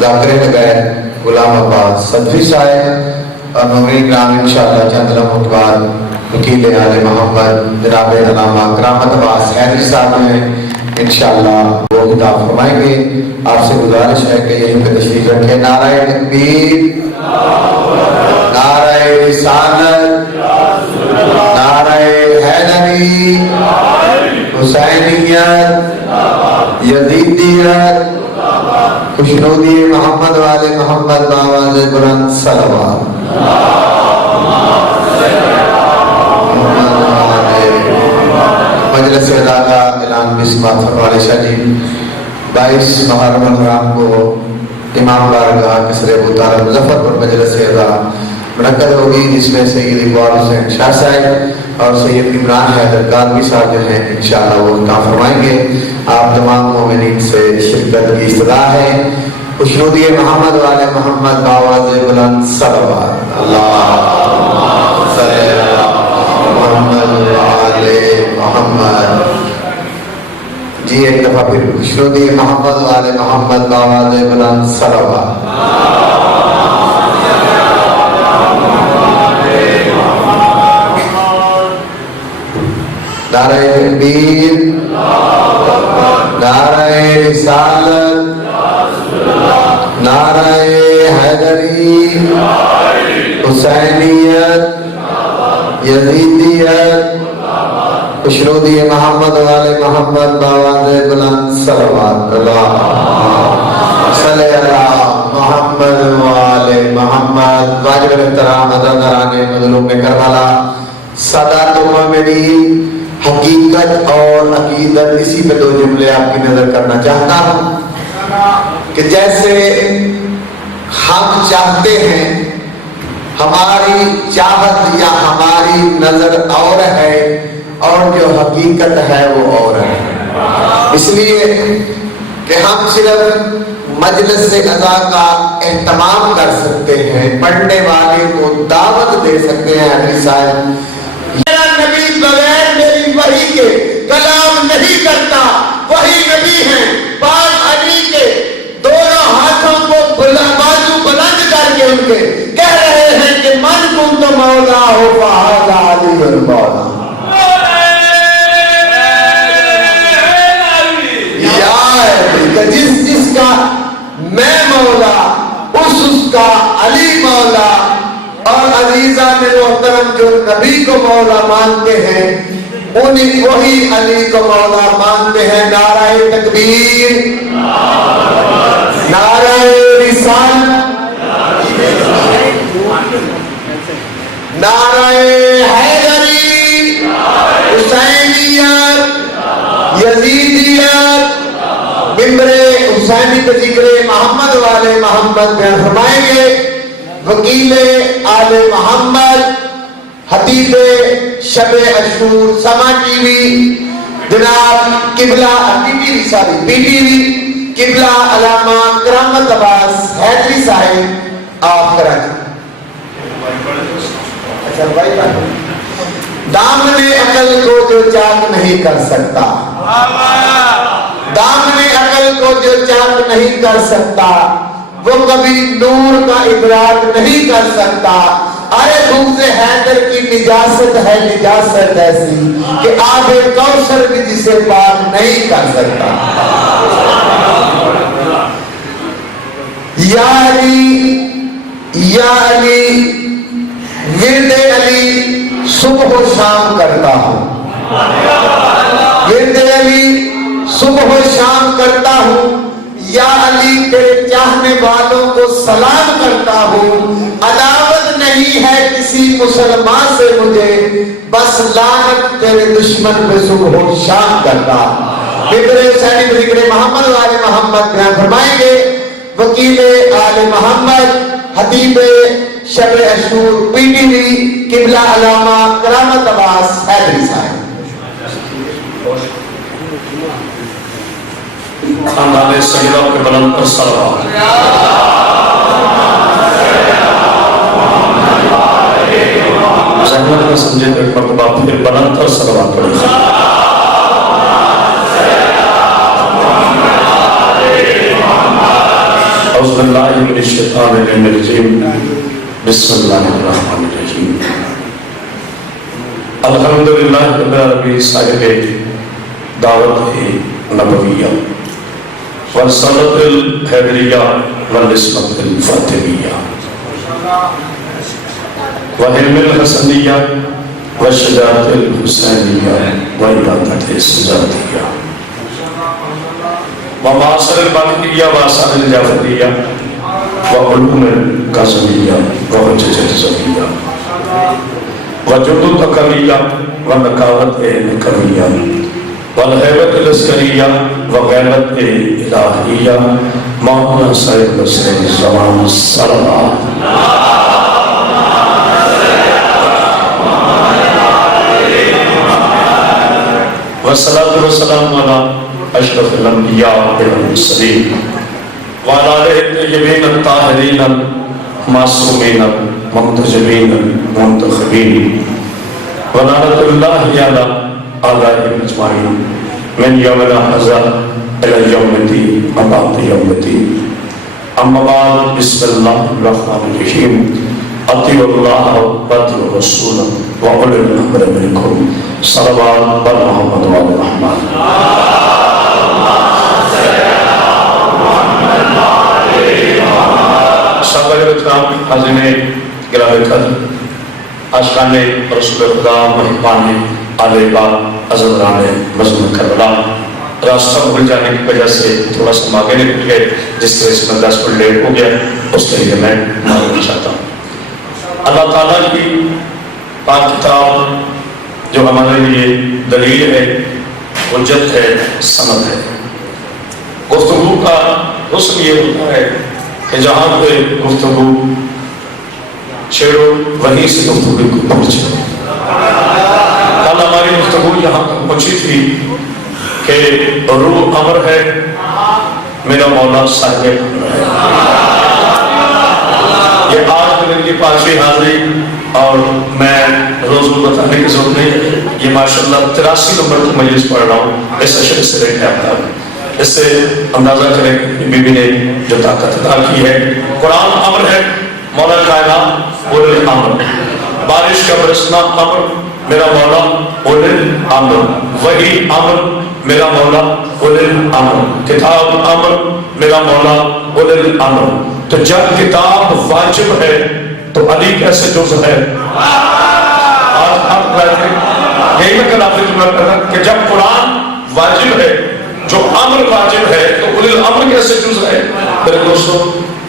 ذاکر غیر غلام عباس صدفی صاحب اور نوری گرام انشاءاللہ چند لمحوں بعد وکیل آل محمد جناب علامہ کرامت عباس حیدری صاحب ہیں، انشاءاللہ وہ خطاب فرمائیں گے۔ آپ سے گزارش ہے کہ یہیں پہ تشریف رکھیں۔ نعرہ تکبیر، نعرہ رسالت، نعرہ حیدری، حسینیت، یزیدیت، خوشنودی محمد والے محمد باواز بلند صلوات۔ مجلس ادا کا اعلان بسمات فرمانے شاہ جی 22 محرم الحرام کو امام بارگاہ کسر ابو طالب مظفر پر مجلس ادا منعقد ہوگی، جس میں سید اقبال حسین شاہ صاحب اور سید عمران حیدر قادری صاحب جو ہیں انشاءاللہ وہ خطاب فرمائیں گے۔ آپ تمام مومنین سے شرکت کی استدعا ہے۔ خوشنودی محمد والے محمد باواز بلند صلوات۔ اللہم صلی علی محمد والے محمد۔ جی ایک دفعہ پھر خوشنودی محمد والے محمد باواز بلند صلوات۔ نعرہ تکبیر، نعرہ رسالت، نعرہ حیدری، حسینیت، یزیدیت، خوشنودی محمد والے محمد باواز بلند صلوات۔ اللہم صلی علی محمد والے محمد۔ واجب الاحترام عزاداران مظلوم کربلا، سادات المومنین، حقیقت اور عقیدت، اسی پہ 2 جملے آپ کی نظر کرنا چاہتا ہوں کہ جیسے ہم چاہتے ہیں، ہماری چاہت یا ہماری نظر اور ہے اور جو حقیقت ہے وہ اور ہے، اس لیے کہ ہم صرف مجلس ادا کا اہتمام کر سکتے ہیں، پڑھنے والے کو دعوت دے سکتے ہیں۔ حضرت صاحب میرا نبی بغیر میری وحی کے کلام نہیں کرتا، وہی نبی ہیں، بعض علی کے دونوں ہاتھوں کو بازو بلند کر کے ان کے کہہ رہے ہیں کہ من کنت مولا ہو فہذا علی المولا۔ جس کا میں مولا اس کا علی مولا، اور عزیزان محترم جو نبی کو مولا مانتے ہیں وہی علی کو مولا مانتے ہیں۔ نعرہ تکبیر، نعرہ رسالت، نعرہ حیدری، حسینیت، یزیدیت، ممبر حسینی کے ذکر محمد والے محمد بیان فرمائیں گے۔ وکیل آل محمد، خطیب شب عاشور سما ٹی وی جناب قبلہ پی ٹی وی قبلہ علامہ کرامت عباس حیدری صاحب آپ کراچی۔ دامن عقل کو جو چاک نہیں کر سکتا، دامن عقل کو جو چاک نہیں کر سکتا، وہ کبھی نور کا ادراک نہیں کر سکتا۔ ارے دوسرے حیدر کی نجاست ہے نجاست ایسی کہ آب کوثر بھی جسے پاک نہیں کر سکتا۔ یا علی یا علی، ورد علی صبح و شام کرتا ہوں، ورد علی صبح و شام کرتا ہوں، یا علی تیرے چاہنے والوں کو سلام کرتا ہوں۔ عداوت نہیں ہے کسی مسلمان سے مجھے، بس لعنت تیرے دشمن پہ صبح و شام کرتا۔ بکر حسینی ذکر محمد والے محمد بیان فرمائیں گے۔ وکیل آل محمد، خطیب شب عاشور پی ٹی وی قبلہ علامہ کرامت عباس حیدری صاحب۔ خاندان سیدہ کے بلند پر صلوات۔ زحمت میں سمجھے تو ایک مرتبہ پھر بلند پر صلوات پڑھیں۔ اعوذ باللہ من الشیطان الرجیم بسم اللہ الرحمن الرحیم الحمدللہ رب العالمین صاحب دعوت نبویہ والصلاة الحیدریہ والنسبت الفاطمیہ وعلم الحسنیہ والشجاعت الحسینیہ وعبادت السجادیہ ومعاصر الباقیہ وآثار الجعفریہ وعلوم القاسمیہ وحجج الزمیہ وجود التقویہ ونکاوت نکویہ والحیبت العسکریہ وغیرت الہیہ مولانا صاحب حسین زمان صلوات والصلاة والسلام على اشرف الانبیاء والمرسلین وعلى آلہ الطیبین الطاہرین المعصومین المنتجبین المنتخبین ولعنۃ اللہ علی اعدائهم اجمعین من یومنا ھذا الی یوم الدین وبعد یوم الدین اما بعد بسم اللہ الرحمن الرحیم اطیعوا اللہ واطیعوا الرسول واولی الامر منکم صلوات بر محمد و آل محمد صحابہ کرام حاضرین گرامی قدر عاشقان رسول خدا محبان آل پاک عزیزان مظلوم کربلا راستہ بھول جانے کی وجہ سے تھوڑا سا آگے نکل گئے، جس طرح سے میں 10 منٹ لیٹ ہو گیا اس کے لیے میں معلوم چاہتا ہوں۔ اللہ تعالیٰ کی پاک کتاب جو ہمارے لیے دلیل ہے، حجت ہے، سند ہے۔ گفتگو کا حسن یہ ہوتا ہے کہ جہاں پہ گفتگو چھیڑو وہیں سے گفتگو کو پہنچے۔ کل ہماری گفتگو یہاں تک پہنچی تھی کہ روح امر ہے، میرا مولا صاحب امر ہے۔ یہ آج دن کی 5ویں حاضری اور میں روز بتانے کی ضرورت نہیں ہے، یہ ماشاءاللہ 83 نمبر کی مجلس پڑھ رہا ہوں اس اشر سے لے کے آتا ہے۔ اس سے اندازہ کریں کہ بی بی نے جو طاقت عطا کی ہے۔ قرآن امر ہے، مولا کائنات اولل الامر، بارش کا برسنا امر، میرا مولا اولل الامر، وحی امر، میرا مولا اولل الامر، کتاب امر، میرا مولا اولل الامر۔ تو جب کتاب واجب ہے تو علی کیسے جز ہے؟ آج آپ یہی میں کل آپ سے جملہ کرتا کہ جب قرآن واجب ہے، جو امر واجب ہے، تو اولل الامر کیسے جز ہے؟ میرے دوستو،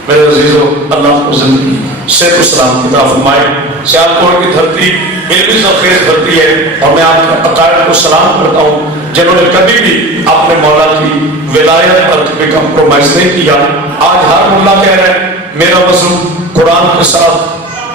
میرے عزیزو، اللہ کو زندگی صحت و سلام کی طرف فرمائے۔ سیالکوٹ کی دھرتی علمی زرخیز دھرتی ہے، اور میں آپ کے عقائد کو سلام کرتا ہوں جنہوں نے کبھی بھی اپنے مولا کی ولایت پر کبھی کمپرومائز نہیں کیا۔ آج ہر ملا کہہ رہے ہیں میرا وضو قرآن کے ساتھ،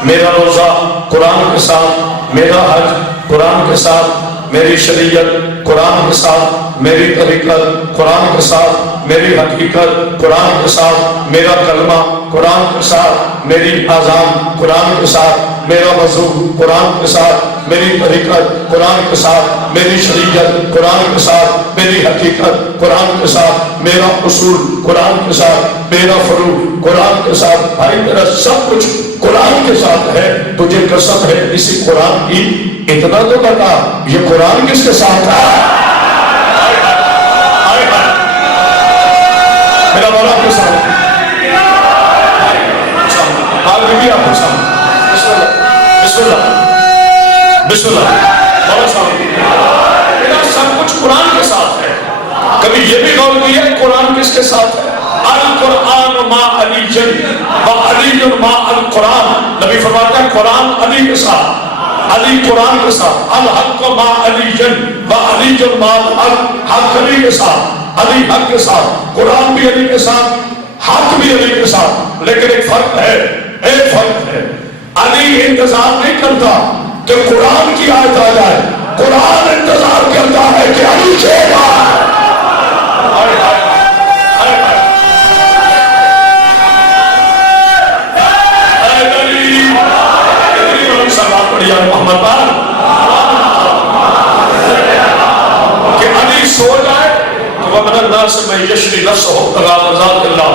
میرا روزہ قرآن کے ساتھ، میرا حج قرآن کے ساتھ، میری شریعت قرآن کے ساتھ، میری طریقت قرآن کے ساتھ، میری حقیقت قرآن کے ساتھ، میرا کلمہ قرآن کے ساتھ، میری اذان قرآن کے ساتھ، میرا وضو قرآن کے ساتھ، میری طریقت قرآن کے ساتھ، میری شریعت قرآن کے ساتھ، میری حقیقت قرآن کے ساتھ، میرا اصول قرآن کے ساتھ، میرا فروع قرآن کے ساتھ۔ بھائی میرا سب کچھ قرآن کے ساتھ ہے۔ تجھے قسم ہے اسی قرآن کی، اتنا تو بتا یہ قرآن کس کے ساتھ ہے؟ میرا مولا آپ کے ساتھ بھی آپ کے ساتھ۔ بسم اللہ بسم اللہ مولا صاحب، میرا سب کچھ قرآن کے ساتھ ہے۔ کبھی یہ بھی غور کیا قرآن کس کے ساتھ ہے؟ القرآن ما علی و علی ما القرآن۔ نبی فرماتا ہے قرآن علی کے ساتھ، علی قرآن کے ساتھ، الحق ما علی و علی ما الحق، حق علی کے ساتھ، علی حق کے ساتھ، قرآن بھی علی کے ساتھ، حق بھی علی کے ساتھ۔ لیکن ایک فرق ہے، ایک فرق ہے، علی انتظار نہیں کرتا کہ قرآن کی آیت آ جائے، قرآن انتظار کرتا ہے کہ علی شیخ آئے۔ محمد پاک کہ علی سو جائے تو وَمِنَ النَّاسِ مَن يَشْرِي نَفْسَهُ ابْتِغَاءَ مَرْضَاتِ اللَّهِ،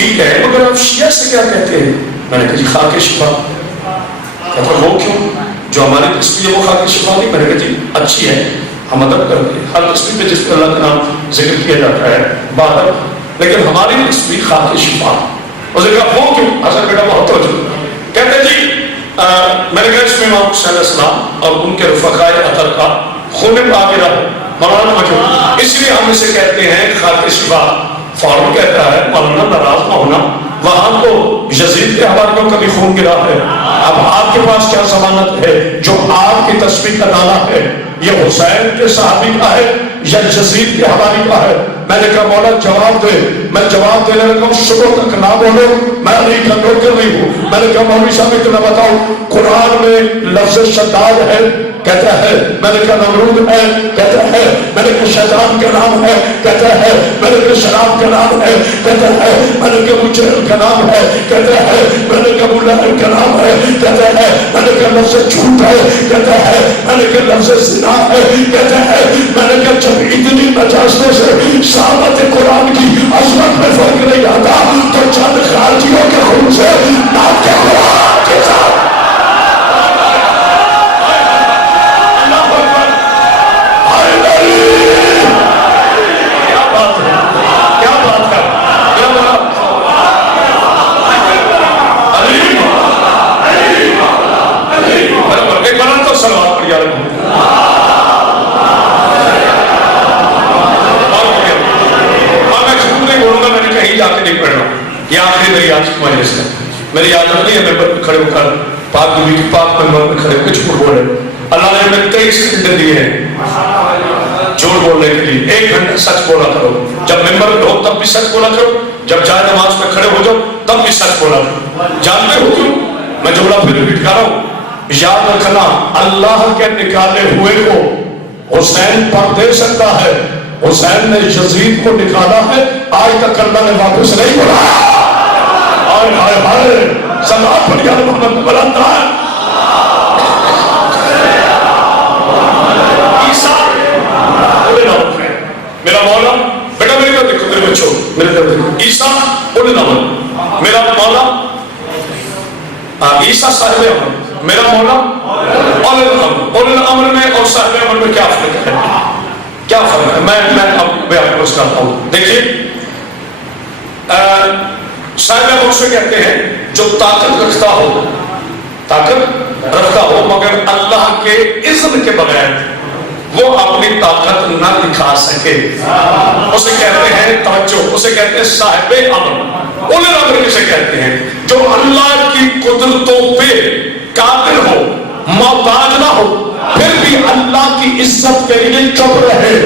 ٹھیک ہے مگر آپ شیعہ سے کیا کہتے ہیں؟ میں نے کہا جی خاک شفا. کہتا وہ کیوں؟ جو ہماری تصویر وہ خاک شفا نہیں. میں نے کہا جی اچھی ہے ہم ادب کرتے ہیں ہر تصویر پہ جس پہ اللہ کا نام ذکر کیا جاتا ہے بادب, لیکن ہماری تصویر خاک شفا. اس نے کہا وہ کیوں؟ حسن بیٹا بہت توجہ. کہتے جی میں نے کہا اس میں امام حسین علیہ السلام اور ان کے رفقائے اطہر کا خون پاک رہا مولانا توجہ, اس لیے ہم اسے کہتے ہیں خاک شفا. فاروق کہتا ہے مولانا ناراض نہ ہونا, وہاں تو یزید کے حوالے میں کبھی خون گرا ہے, اب آپ کے پاس کیا ضمانت ہے جو آپ کی تصویر کا نالا ہے یہ حسین کے صحابی کا ہے یا یزید کے حوالے کا ہے؟ میں نے کہا مولا جواب دے. میں جواب دینے لگا ہوں صبح تک نہ بولو, میں علی کا نوکر نہیں ہوں. میں نے کہا مولوی صاحب اتنا بتاؤ قرآن میں لفظ شداد ہے؟ کہتا ہے. میں نے کہا نمرود ہے؟ کہتا ہے. میں نے کہا شیطان کا نام ہے؟ کہتا ہے. میں نے کہا شراب کا نام ہے؟ کہتا ہے. میں نے کہا مجرم کا نام ہے؟ کہتا ہے. میں نے کہا ملعن کا نام ہے؟ کہتا ہے. میں نے کہا لفظ جھوٹ ہے؟ کہتا ہے. میں نے کہا لفظ زنا ہے؟ کہتا ہے. میں نے کہا جب اتنی نجاستوں سے صحابت قرآن کی عظمت میں فرق نہیں آتا تو چند خارجیوں کے خون سے نام کے قرآن کے ساتھ میری عادت نہیں ہے ممبر پہ کھڑے ہو کر پاک نبی کی پاک ممبر پہ کھڑے ہو کے جھوٹ بولے. اللہ نے ہمیں 23 گھنٹے دیے ہیں جھوٹ بولنے کے لیے. 1 گھنٹہ سچ بولا کرو, جب ممبر پہ ہو تب بھی سچ بولا کرو, جب جائے نماز میں کھڑے ہو جاؤ تب بھی سچ بولا کرو. جانتے ہو کیوں؟ میں جملہ پھر ریپیٹ کر رہا ہوں, یاد رکھنا اللہ کے نکالے ہوئے کو حسین پر دے سکتا ہے. حسین نے یزید کو نکالا ہے, آج تک اللہ نے واپس نہیں بلایا. ہائے ہائے ہائے سلام پر یا محمد بلند ہے. عیسیٰ میرا مولا, بیٹا میری طرف دیکھو میرے بچوں میرے طرف دیکھو. عیسیٰ اولل الامر میرا مولا, عیسیٰ صاحب امر میرا مولا. اولل الامر, اولل الامر میں اور صاحب امر میں کیا فرق ہے؟ کیا فرق ہے؟ میں اب بیان کرتا ہوں. دیکھیے صاحب امر سے کہتے ہیں جو طاقت رکھتا ہو, طاقت رکھتا ہو مگر اللہ کے اذن کے بغیر وہ اپنی طاقت نہ دکھا سکے, اسے کہتے ہیں توجہ, اسے کہتے ہیں صاحب امر. اولل الامر کسے کہتے ہیں؟ جو اللہ کی قدرتوں پہ قادر ہو, محتاج نہ ہو, پھر بھی اللہ کی عزت کے لیے چپ رہے.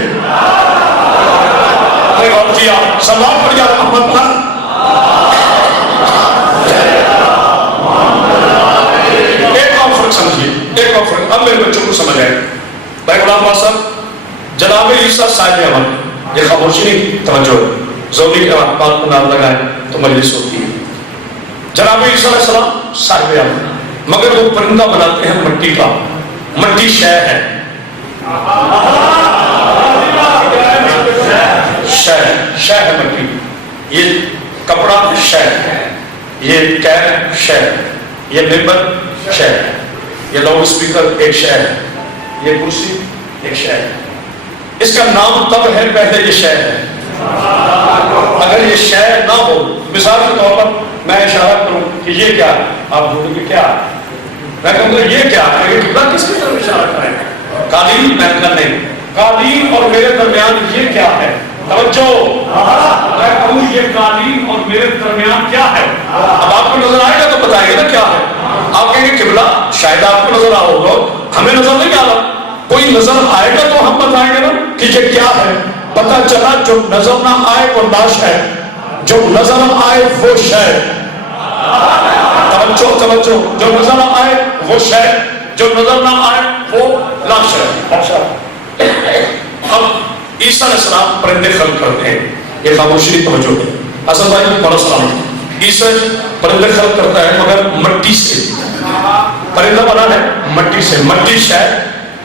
اور کیا سلام پر یا محمد پر. ایک اور فرق اب میرے بچوں کو سمجھ آئے. بھائی غلام باز صاحب جناب عیسیٰ صاحب امر, یہ خاموشی نہیں, توجہ ضروری کے بات کو نام لگائیں تو مجلس ہوتی ہے. جناب عیسیٰ علیہ السلام صاحب امر مگر وہ پرندہ بناتے ہیں مٹی کا, مٹی شے ہے, شے ہے مٹی. یہ کپڑا شے ہے, یہ کیپ شے ہے, یہ ممبر شے ہے, یہ لاؤڈ اسپیکر ایک شے ہے, یہ کرسی ایک شے ہے. اس کا نام تب ہے پہلے یہ شے ہے. اگر یہ شے نہ ہو, مثال کے طور پر میں اشارہ کروں کہ یہ کیا ہے, آپ بولیں گے کیا ہے, میں کہوں گا یہ کیا ہے, کس کی طرف اشارہ کریں؟ قالین. میں کہا نہیں, قالین اور میرے درمیان یہ کیا ہے؟ توجہ, میں کہوں یہ قالین اور میرے درمیان کیا ہے؟ اب آپ کو نظر آئے گا تو بتائیں گے نا کیا ہے. آپ کہیں گے قبلہ شاید آپ کو نظر آ ہوگا, ہمیں نظر نہیں آ رہا. کوئی نظر آئے گا تو ہم بتائیں گے نا کہ یہ کیا ہے. پتہ چلا جو نظر نہ آئے وہ لاش ہے, جو نظر نہ آئے وہ شے. توجہ, جو نظر نہ آئے وہ شے, جو نظر نہ آئے وہ لاش ہے. اچھا اب عیسیٰ علیہ السلام پرندے خلق کرتے ہیں, یہ خاموشی توجہ ہے. حسن بھائی بڑا سلام. عیسیٰ پرندے خلق کرتا ہے مگر مٹی سے. پرندہ بنا ہے مٹی سے, مٹی شے,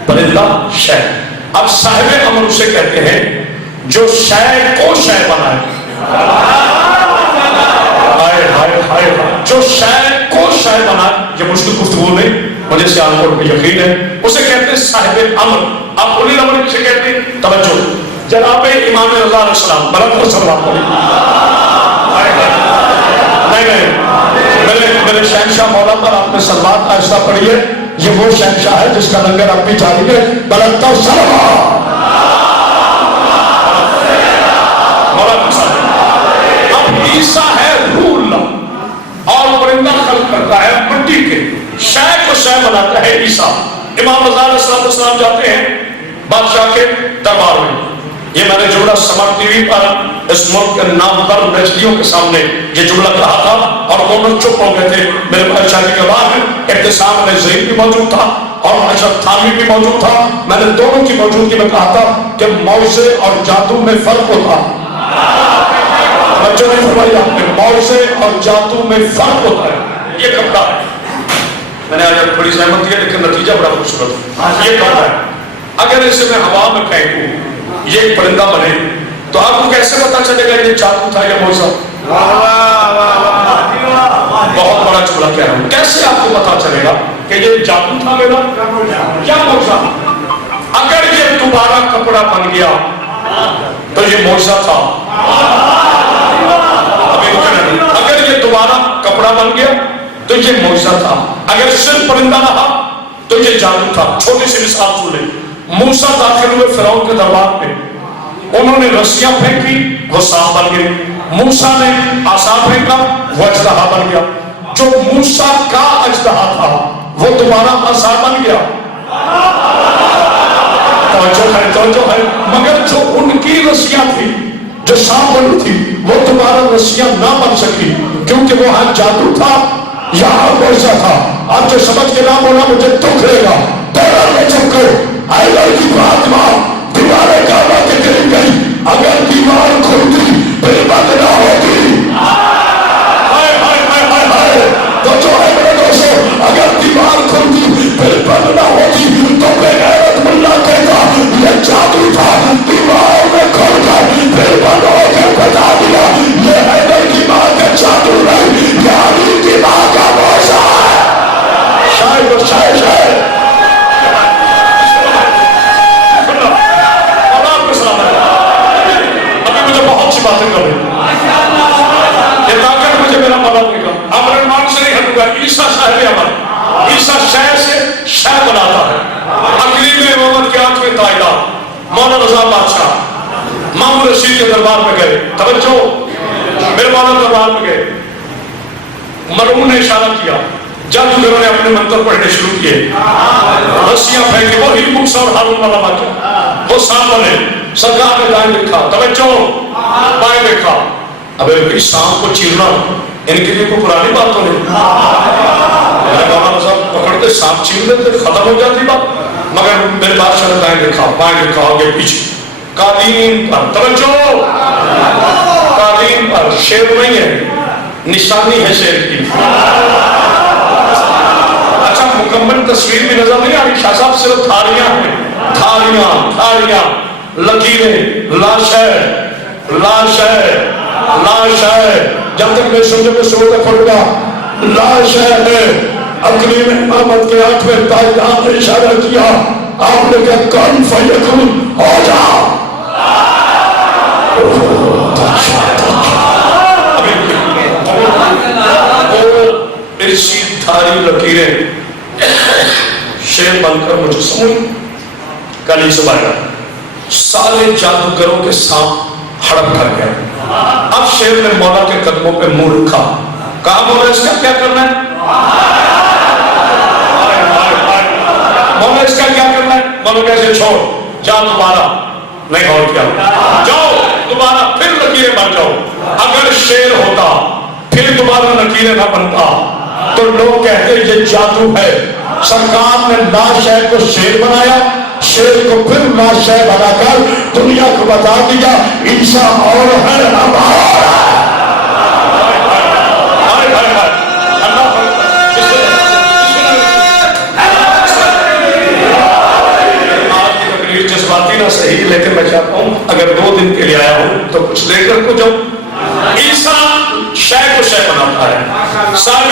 پرندہ شے. اب صاحب امر اسے کہتے ہیں جو شے کو شے بنائے. شے کو شے بنا، یہ مشکل گفتگو نہیں، مجھے سیالکوٹ پہ یقین ہے، اسے کہتے ہیں صاحب امر. آپ اولی الامر کسے کہتے ہیں؟ توجہ، جناب امام رضا علیہ السلام. بلند کو سلام پڑھیں. نہیں، میرے شہنشاہ مولا پر آپ نے سلوات آہستہ پڑھی ہے. یہ وہ شہنشاہ ہے جس کا لنگر اب بھی جاری ہے. بلند تو سلام. اب عیسیٰ ہے روح اللہ اور پرندہ خلق کرتا ہے مٹی کے، شے کو شے بناتا ہے عیسیٰ. امام رضا علیہ السلام جاتے ہیں بادشاہ کے دربار میں. یہ میں نے جملہ سماعت ٹی وی پر اس ملک کے نامور نجدیوں کے سامنے یہ جملہ کہا تھا اور دونوں چپ ہو گئے تھے. میرے بادشاہ کی بعد احتسام میں زہیر بھی موجود تھا اور اشرف تھانوی بھی موجود تھا. میں نے دونوں کی موجودگی میں کہا تھا کہ معجزے اور جادو میں فرق ہوتا. بچوں نے فرمایا آپ نے معجزے اور جادو میں فرق ہوتا ہے. یہ کپڑا ہے، میں نے آج بڑی زحمت دی ہے لیکن نتیجہ بڑا خوبصورت ہے. یہ کپڑا ہے، اگر اسے میں ہوا میں پھینکوں یہ ایک پرندہ بنے تو آپ کو کیسے پتا چلے گا یہ جادو تھا یا معجزہ؟ بہت بڑا جملہ کہہ رہا ہوں. کیسے آپ کو پتا چلے گا کہ یہ جادو تھا میرا یا معجزہ؟ اگر یہ دوبارہ کپڑا بن گیا تو یہ معجزہ تھا. اگر یہ دوبارہ کپڑا بن گیا تو یہ معجزہ تھا. اگر صرف پرندہ رہا تو یہ جادو تھا. چھوٹی سی مثال سن لیں. موسیٰ داخل ہوئے فرعون کے دربار میں، انہوں نے رسیاں پھینکی، وہ سانپ بن گئے. موسیٰ نے عصا پھینکا، وہ اژدہا بن گیا. جو موسیٰ کا اژدہا تھا وہ دوبارہ عصا بن گیا. توجہ ہے. مگر جو ان کی رسیاں تھی جو سانپ بنی تھی وہ دوبارہ رسیاں نہ بن سکی کیونکہ وہ ہاں جادو تھا یہاں معجزہ تھا. آپ جو سمجھ کے نہ بولا مجھے دکھ رہے گا. دربار میں چپ کرو. آئیڈل کی فاطمہ دیوار کعبہ کے قریب گئی، اگر دیوار کھلتی پھر بند نہ ہوتی. تو جو ہے میرے دوستو، اگر دیوار کھلتی پھر بند نہ ہوتی تو بے غیرت ملا کہتا یہ جادو تھا. دیوار میں کھل کر پھر بند ہو کے بتا دیا یہ حیدر کی ماں کا جادو نہیں، یہ علی کی ماں کا معجزہ ہے. شاید و شاید ہے. بہت سی باتیں کر رہے ہیں، یہ طاقت مجھے میرا مدد دے گا. امر مان سے نہیں ہٹوں گا. عیسیٰ صاحب امر، عیسیٰ شے سے شے بناتا ہے. اقلیم امامت کی آنکھ میں تائیدہ مولا رضا بادشاہ مامون رشید کے دربار میں گئے. توجہ، میرے مولا دربار میں گئے. مرحوم نے اشارہ کیا، جادوگروں نے اپنے منتر پڑھنے شروع کیے، رسیاں پھینکے. وہی موسیٰ اور ہارون والا واقعہ، وہ سانپ بنے. سرکار نے دائیں دیکھا، توجہ، بائیں دیکھا. اب اس سانپ کو چیرنا ان کے لیے کوئی پرانی بات تو نہیں. مولانا صاحب پکڑتے سانپ چیر لیتے ختم ہو جاتی بات. مگر میرے بادشاہ نے دائیں دیکھا، بائیں دیکھا، آگے پیچھے. قالین پر توجہ، قالین پر شیر نہیں ہے، نشانی ہے شیر کی. اچھا مکمل تصویر بھی نظر نہیں آ رہی. شاہ صاحب صرف تھالیاں ہیں، تھالیاں لکیریں، لاش ہے. جب تک میں سمجھے میں سمجھے پڑھ گا لاش ہے. اقلیم امامت کے آنکھ میں تائیدان نے اشارہ کیا. آپ نے کہا کن فیکون، ہو جا. ارشید دھاری لکیریں شیر بن کر مجھے سمجھ کل ہی صبح گا. سارے جادوگروں کے ساتھ ہڑپ کر گئے. اب شیر نے مولا کے قدموں پہ منہ رکھا. کہا مولا اس کا کیا کرنا ہے؟ مولا اس کا کیا کرنا ہے؟ مولا کیسے چھوڑ، جا دوبارہ نہیں اور کیا، جاؤ دوبارہ پھر لکیریں بن جاؤ. اگر شیر ہوتا پھر دوبارہ لکیریں نہ بنتا تو لوگ کہتے یہ جادو ہے. سرکار نے لاش ہے کو شیر بنایا، شیر کو پھر لاش ہے بنا کر دنیا کو بتا دیا عیسیٰ اور ہے ہمارا. جذباتی نہ صحیح لیکن میں چاہتا ہوں اگر 2 دن کے لیے آیا ہوں تو کچھ لے کر کو جاؤں. عیسیٰ شے کو شے بناتا ہے. صاحب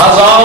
1000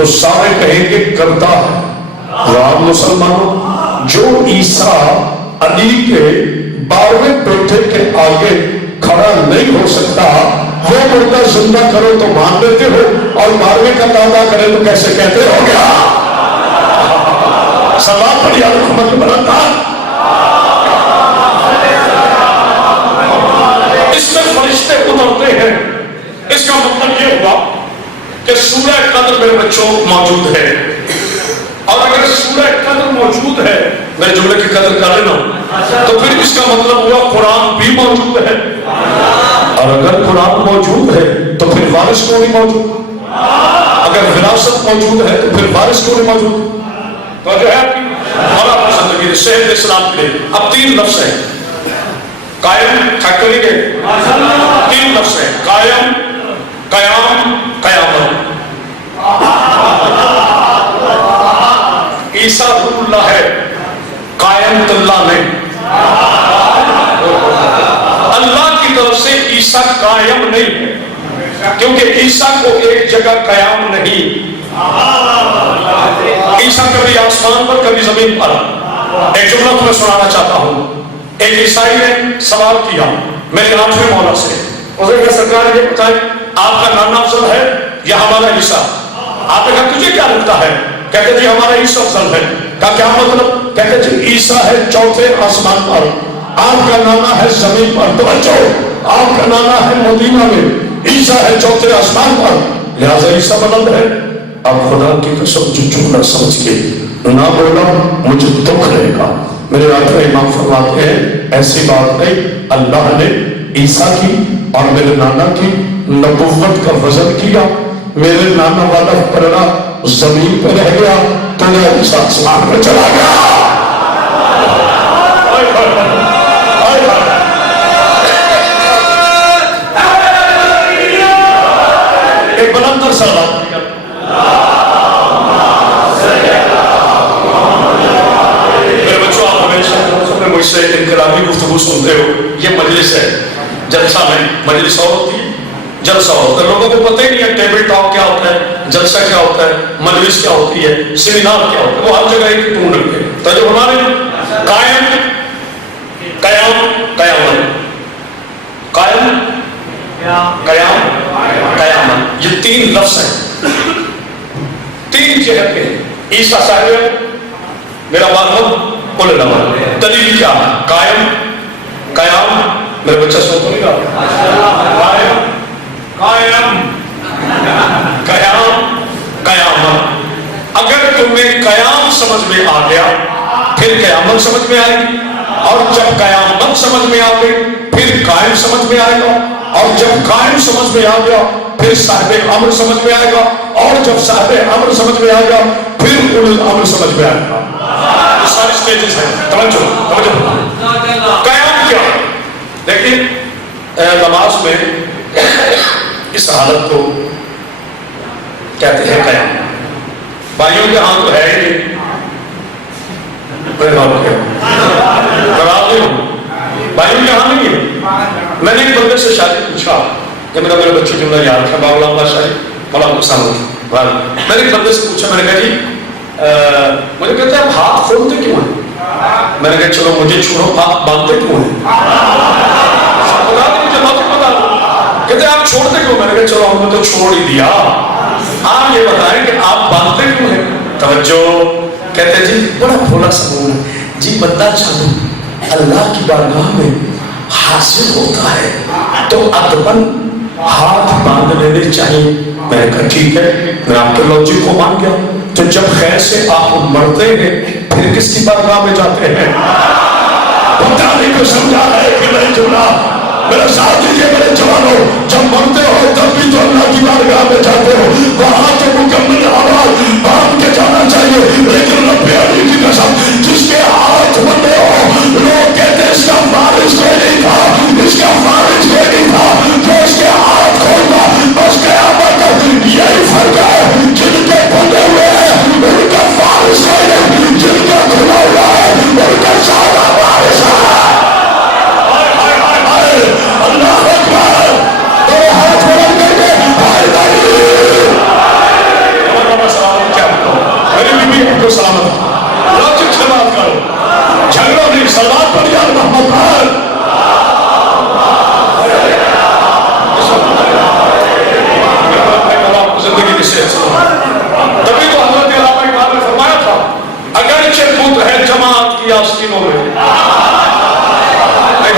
تو سارے کہیں گے کرتا ہے. رام مسلمانوں، جو عیسیٰ علی کے 12ویں بیٹے کے آگے کھڑا نہیں ہو سکتا، وہ مردہ زندہ کرو تو مان لیتے ہو، اور 12ویں کا دعویٰ کرے تو کیسے کہتے ہو گیا؟ سلام پڑھی علی محمد برکہ. اس میں فرشتے اترتے ہیں. اس کا مطلب یہ ہوا کہ سورہ قدر میرے بچوں موجود ہے، اور اگر سورہ قدر موجود ہے، میرے جملے کی قدر کر لینا، تو پھر اس کا مطلب ہوا قرآن بھی موجود ہے. اور اگر قرآن موجود ہے تو پھر وارث کیوں نہیں موجود؟ اگر وراثت موجود ہے تو پھر وارث کیوں نہیں موجود؟ تو جو ہے اور آپ زندگی صحت اسلام کے لیے اب 3 لفظ ہیں. قائم کریں گے، 3 لفظ ہیں: قائم، قیام، قیامت. عیسیٰ روح اللہ ہے، قائم اللہ نہیں. اللہ کی طرف سے عیسیٰ قائم نہیں ہے، کیونکہ عیسیٰ کو ایک جگہ قیام نہیں. عیسیٰ کبھی آسمان پر کبھی زمین پر. ایک جملہ تمہیں سنانا چاہتا ہوں. ایک عیسائی نے سوال کیا میرے 8ویں مولا سے، اسے کہا سرکار یہ بتائیں آپ کا نانا افضل ہے یا ہمارا عیسیٰ؟ آپ نے کہا تجھے کیا لگتا ہے؟ کہتے جی ہمارا عیسیٰ افضل ہے. کہا کیا مطلب؟ کہتے جی عیسیٰ ہے 4تھے آسمان پر، آپ کا نانا ہے زمین پر. توجہ، آپ کا نانا ہے مدینہ میں، عیسیٰ ہے 4تھے آسمان پر، لہذا عیسیٰ بلند ہے. اب خدا کی قسم جو جملہ سمجھ کے نہ بولا مجھے دکھ رہے گا. میرے آقا امام فرماتے ہیں ایسی بات نہیں، اللہ نے عیسیٰ کی اور میرے نانا کی نبوت کا وزن کیا. میرے نانا والا پرڑا زمین پہ رہ گیا تو میرا عیسیٰ آسمان میں چلا گیا. ایک بلندر سوال مجھ سے انقلابی گفتگو سنتے ہو. یہ مجلس ہے، جلسہ میں مجلس اور ہوتی ہے، جلسہ ہوتا ہے. لوگوں کو پتہ ہی نہیں ہے ٹیبل ٹاک کیا ہوتا ہے، جلسہ کیا ہوتا ہے، مجلس کیا ہوتی ہے، سیمینار کیا ہوتا ہے. وہ ہر جگہ ایک ٹون رکھتے ہیں. تو جو ہمارے قائم، قیام، قیامت، قائم، قیام، قیامت، یہ 3 لفظ ہیں. 3 جہت کے. عیسیٰ صاحب میرا مذہب دلیل کیا ہے؟ قائم، قیام. میرے بچہ سو تو نہیں رہا. قائم، قائم، قیام، قیامت. اگر تمہیں قیام سمجھ میں آ گیا پھر قیامت سمجھ میں آئے گی، اور جب قیامت سمجھ میں آ گئی پھر قائم سمجھ میں آئے گا، اور جب قائم سمجھ میں آ گیا پھر صاحب امر سمجھ میں آئے گا، اور جب صاحب امر سمجھ میں آئے گا پھر اولو الامر سمجھ میں آئے گا. ساری سٹیجز ہیں. توجہ. قیام کیا؟ لیکن نماز میں اس حالت کو کہتے ہیں قیام. بھائیوں کے ہاں تو ہے ہی نہیں. بھائیوں کے ہاں نہیں ہے. میں نے ایک بندے سے شادی پوچھا کہ میرے بچے جملہ یاد تھا، بابا اللہ شاہی مولانا حسین. میں نے ایک بندے سے پوچھا، میں نے کہا جی مجھے کہتے ہیں آپ ہاتھ کھولتے کیوں ہیں؟ میں نے کہا چلو مجھے چھوڑو، آپ باندھتے کیوں ہیں؟ بتا دیں مجھے بات پتا. کہتے ہیں آپ چھوڑتے کیوں؟ میں نے کہا چلو ہم نے تو چھوڑ ہی دیا، آپ یہ بتائیں کہ آپ باندھتے کیوں ہیں؟ توجہ. کہتے ہیں جی بڑا بھولا سمون ہے جی، بندہ چاہو اللہ کی بارگاہ میں حاصل ہوتا ہے تو ادبن ہاتھ باندھ لینے چاہیے. میں نے کہا ٹھیک ہے، میں آپ کے لوجک کو مان گیا. تو جب خیر سے آپ مرتے ہیں پھر کس کی بارگاہ میں جاتے ہیں؟ پتہ نہیں کو سمجھا ہے کہ نہیں جملہ. میرا ساتھ دیجیے میرے جوانوں، جب مرتے ہو تب بھی تو اللہ کی بارگاہ میں جاتے ہو. وہاں تو مکمل آواز باندھ کے جانا چاہیے. لیکن رب علی کی قسم جس کے ہاتھ بندے ہو، لوگ کہتے ہیں اس کا وارث کوئی نہیں تھا، اس کا وارث کوئی نہیں تھا، جو اس کے ہاتھ کھولتا بس قیامت. یہی فرق ہے. جن کے بندے ہوئے ہیں ان کا وارث کوئی نہیں، جن کا کھلا ہوا ہے ان کا سارا وارث ہے. اللہ اکبر. تو ہاتھ بلند کر کے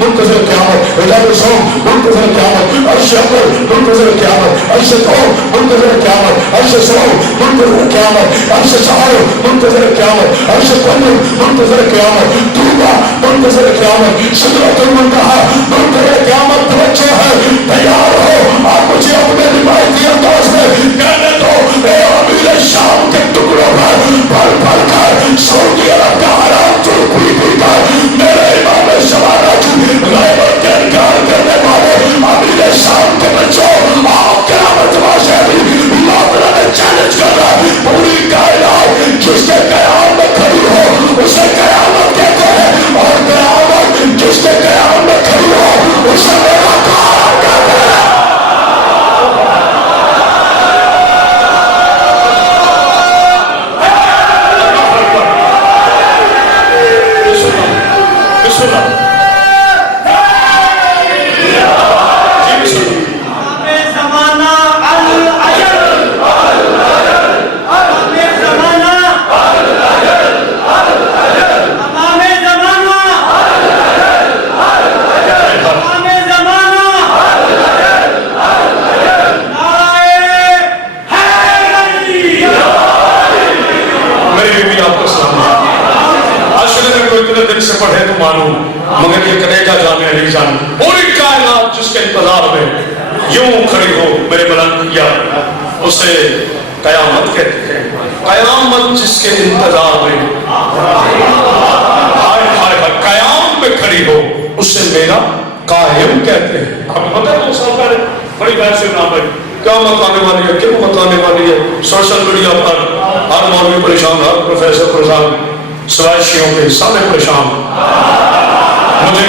منتظر قیامت، حجاب صوم منتظر قیامت، عرش اکبر منتظر قیامت، عرش قوم منتظر قیامت، عرش صوم منتظر قیامت، عرش شعر منتظر قیامت، عرش قلب منتظر قیامت، توبہ منتظر قیامت، سدرۃ المنتہا منتظر قیامت. توجہ ہے، تیار ہو. آپ مجھے اپنے روایتی انداز میں کہنے دو اے امیر شام کے ٹکڑوں پر پڑھ پڑھ کر سعودی عرب کا حرام ترک پی کر میرے امام شمارت غیبت کے انکار کرنے والے امیر شام کے بچوں آپ قیامت واضح بھی اللہ تعالیٰ نے چیلنج کر رہا ہے. پوری کائنات جس کے قیام میں کھڑی ہو اسے قیامت کہتے ہیں، اور قیامت جس کے قیام میں کھڑی ہو اسے میرا کار کہتے ہیں. پڑھے تو معلوم، مگر یہ کلیجہ جامعہ نہیں جان. پوری کائنات جس کے انتظار میں یوں کھڑی ہو میرے بلند کیا اسے قیامت کہتے ہیں. قیامت جس کے انتظار میں قیام میں کھڑی ہو اسے میرا قائم کہتے ہیں. اب پتہ ہے 2 سال پہلے بڑی بحث سے نام ہے قیامت آنے والی ہے، کیوں مت آنے والی ہے. سوشل میڈیا پر ہر مولوی پریشان، ہر پروفیسر پریشان، سوائے شیعوں کے سارے پریشان. مجھے